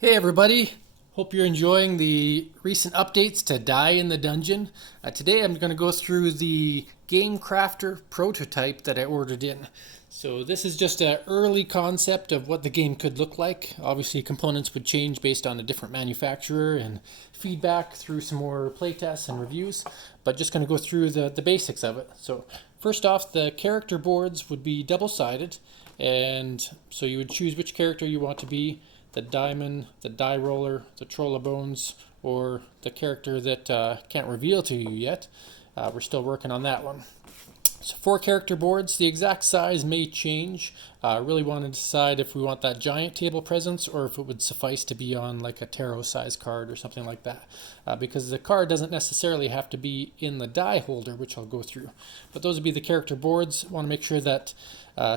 Hey everybody, hope you're enjoying the recent updates to Die in the Dungeon. Today I'm going to go through the Gamecrafter prototype that I ordered in. So this is just an early concept of what the game could look like. Obviously components would change based on a different manufacturer and feedback through some more playtests and reviews, but just going to go through the basics of it. So first off, the character boards would be double-sided, and so you would choose which character you want to be: the diamond, the die roller, the troll of bones, or the character that can't reveal to you yet. We're still working on that one. So 4 character boards. The exact size may change. Really want to decide if we want that giant table presence or if it would suffice to be on like a tarot size card or something like that. Because the card doesn't necessarily have to be in the die holder, which I'll go through. But those would be the character boards. Want to make sure that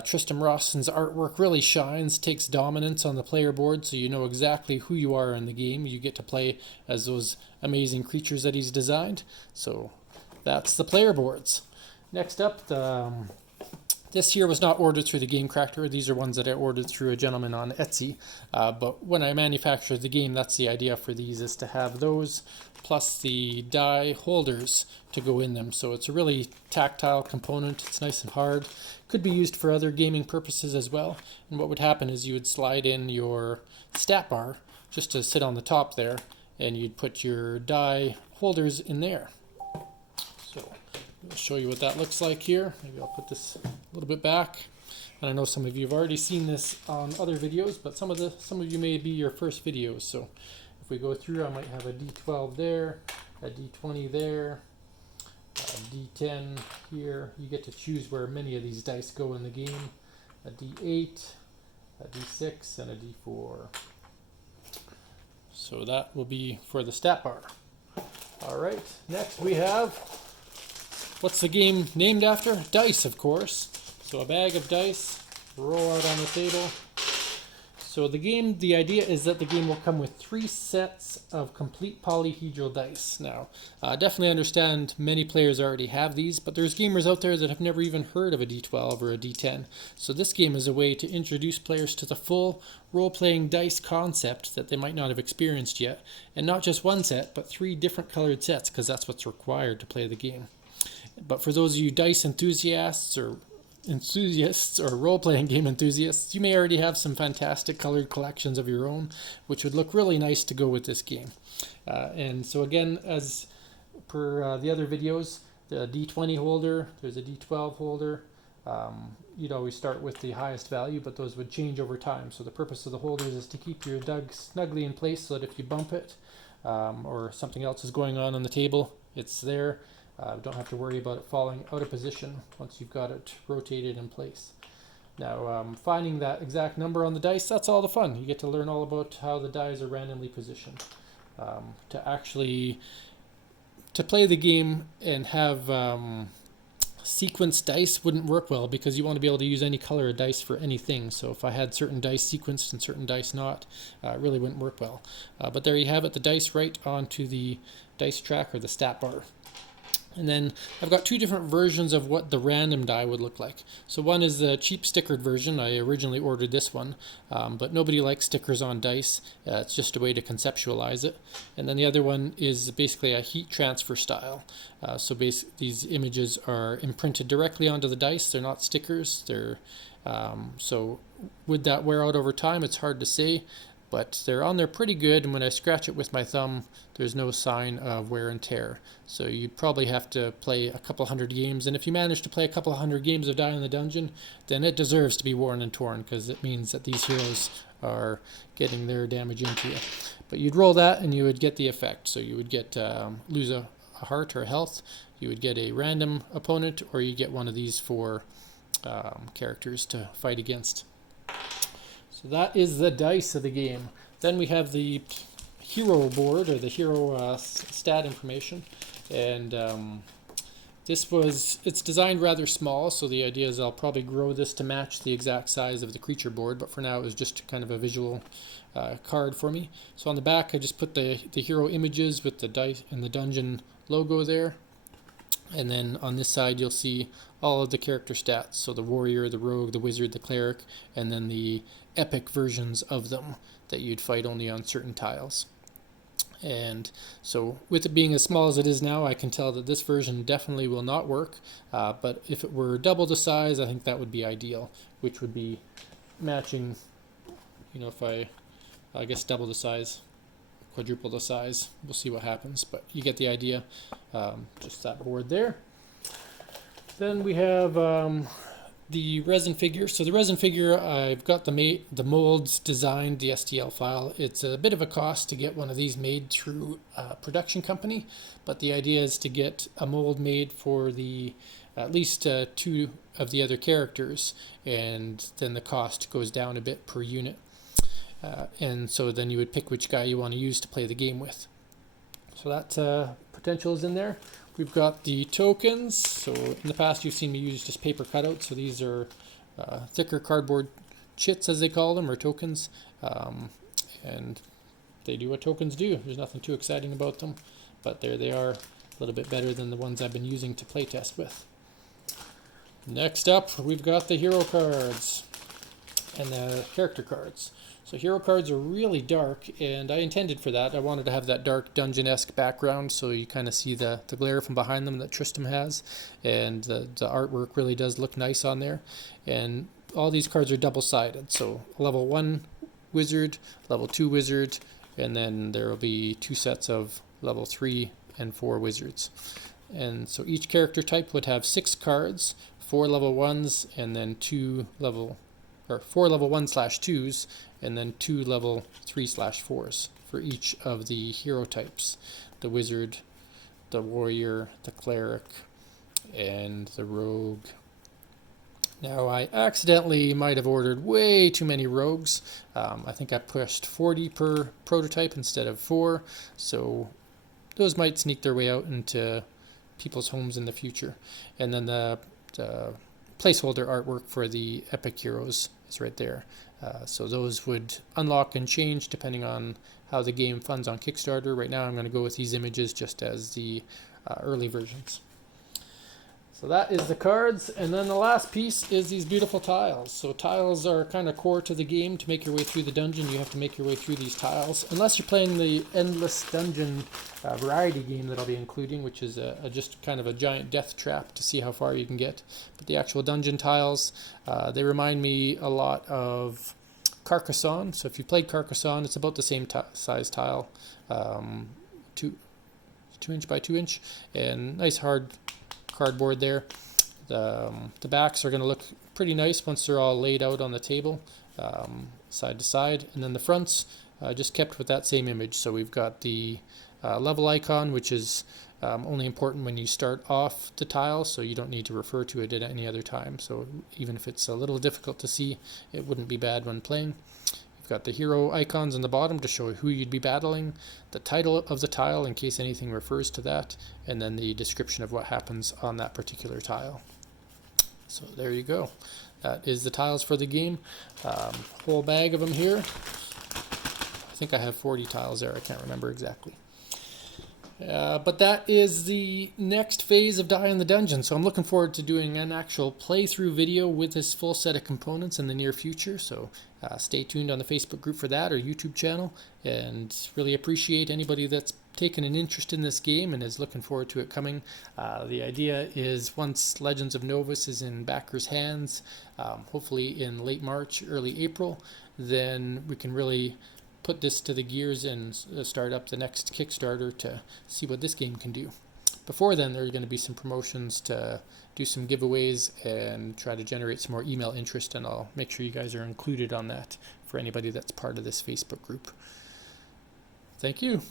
Tristram Rawson's artwork really shines, takes dominance on the player board, so you know exactly who you are in the game. You get to play as those amazing creatures that he's designed. So that's the player boards. Next up, this here was not ordered through the Gamecrafter. These are ones that I ordered through a gentleman on Etsy. But when I manufactured the game, that's the idea for these, is to have those plus the die holders to go in them. So it's a really tactile component. It's nice and hard. Could be used for other gaming purposes as well. And what would happen is you would slide in your stat bar just to sit on the top there, and you'd put your die holders in there. So I'll show you what that looks like here. Maybe I'll put this a little bit back. And I know some of you have already seen this on other videos, but some of you may be your first videos. So if we go through, I might have a D12 there, a D20 there, a D10 here. You get to choose where many of these dice go in the game. A D8, a D6, and a D4. So that will be for the stat bar. All right, next we have, what's the game named after? Dice, of course. So a bag of dice, roll out on the table. So the idea is that the game will come with 3 sets of complete polyhedral dice. Now, definitely understand many players already have these, but there's gamers out there that have never even heard of a D12 or a D10. So this game is a way to introduce players to the full role-playing dice concept that they might not have experienced yet. And not just one set, but 3 different colored sets, because that's what's required to play the game. But for those of you dice enthusiasts or role-playing game enthusiasts, you may already have some fantastic colored collections of your own, which would look really nice to go with this game. And so again, as per the other videos, the D20 holder, there's a D12 holder. You'd always start with the highest value, but those would change over time. So the purpose of the holders is to keep your dug snugly in place so that if you bump it or something else is going on the table, it's there. Don't have to worry about it falling out of position once you've got it rotated in place. Now, finding that exact number on the dice, that's all the fun. You get to learn all about how the dice are randomly positioned. To play the game and have sequenced dice wouldn't work well, because you want to be able to use any color of dice for anything. So if I had certain dice sequenced and certain dice not, it really wouldn't work well. But there you have it, the dice right onto the dice track or the stat bar. And then I've got 2 different versions of what the random die would look like. So one is the cheap stickered version. I originally ordered this one, but nobody likes stickers on dice. It's just a way to conceptualize it. And then the other one is basically a heat transfer style. So these images are imprinted directly onto the dice. They're not stickers. So would that wear out over time? It's hard to say. But they're on there pretty good, and when I scratch it with my thumb, there's no sign of wear and tear. So you'd probably have to play a couple hundred games, and if you manage to play a couple hundred games of Die in the Dungeon, then it deserves to be worn and torn, because it means that these heroes are getting their damage into you. But you'd roll that, and you would get the effect. So you would get lose a heart or health, you would get a random opponent, or you get one of these 4 characters to fight against. So that is the dice of the game. Then we have the hero board, or the hero stat information, and it's designed rather small, so the idea is I'll probably grow this to match the exact size of the creature board, but for now it was just kind of a visual card for me. So on the back I just put the hero images with the dice and the dungeon logo there. And then on this side you'll see all of the character stats, so the warrior, the rogue, the wizard, the cleric, and then the epic versions of them that you'd fight only on certain tiles. And so with it being as small as it is now, I can tell that this version definitely will not work, but if it were double the size, I think that would be ideal, which would be matching, if I guess double the size, quadruple the size. We'll see what happens, but you get the idea. Just that board there. Then we have the resin figure. So the resin figure, I've got the molds designed, the STL file. It's a bit of a cost to get one of these made through a production company, but the idea is to get a mold made for the at least 2 of the other characters, and then the cost goes down a bit per unit. And so then you would pick which guy you want to use to play the game with. So that potential is in there. We've got the tokens. So in the past you've seen me use just paper cutouts. So these are thicker cardboard chits, as they call them, or tokens. And they do what tokens do. There's nothing too exciting about them, but there they are, a little bit better than the ones I've been using to playtest with. Next up, we've got the hero cards and the character cards. So hero cards are really dark, and I intended for that. I wanted to have that dark dungeon-esque background, so you kind of see the glare from behind them that Tristram has, and the artwork really does look nice on there. And all these cards are double-sided, so level 1 wizard, level 2 wizard, and then there will be 2 sets of level 3 and 4 wizards. And so each character type would have 6 cards, 4 level 1s, and then 4 level 1/2s, and then 2 level 3/4s for each of the hero types: the wizard, the warrior, the cleric, and the rogue. Now, I accidentally might have ordered way too many rogues. I think I pushed 40 per prototype instead of 4, so those might sneak their way out into people's homes in the future. And then the placeholder artwork for the epic heroes is right there. So those would unlock and change depending on how the game funds on Kickstarter. Right now I'm going to go with these images just as the early versions. So that is the cards, and then the last piece is these beautiful tiles. So tiles are kind of core to the game. To make your way through the dungeon, you have to make your way through these tiles. Unless you're playing the Endless Dungeon variety game that I'll be including, which is just kind of a giant death trap to see how far you can get. But the actual dungeon tiles, they remind me a lot of Carcassonne. So if you played Carcassonne, it's about the same size tile, 2 inch by 2 inch, and nice hard cardboard there. The backs are going to look pretty nice once they're all laid out on the table, side to side, and then the fronts just kept with that same image. So we've got the level icon, which is only important when you start off the tile, so you don't need to refer to it at any other time. So even if it's a little difficult to see, it wouldn't be bad when playing. You've got the hero icons on the bottom to show who you'd be battling, the title of the tile in case anything refers to that, and then the description of what happens on that particular tile. So there you go. That is the tiles for the game. Whole bag of them here. I think I have 40 tiles there. I can't remember exactly. But that is the next phase of Die in the Dungeon. So I'm looking forward to doing an actual playthrough video with this full set of components in the near future. So stay tuned on the Facebook group for that, or YouTube channel. And really appreciate anybody that's taken an interest in this game and is looking forward to it coming. The idea is once Legends of Novus is in backers' hands, hopefully in late March, early April, then we can really put this to the gears and start up the next Kickstarter to see what this game can do. Before then, there are going to be some promotions to do some giveaways and try to generate some more email interest, and I'll make sure you guys are included on that for anybody that's part of this Facebook group. Thank you.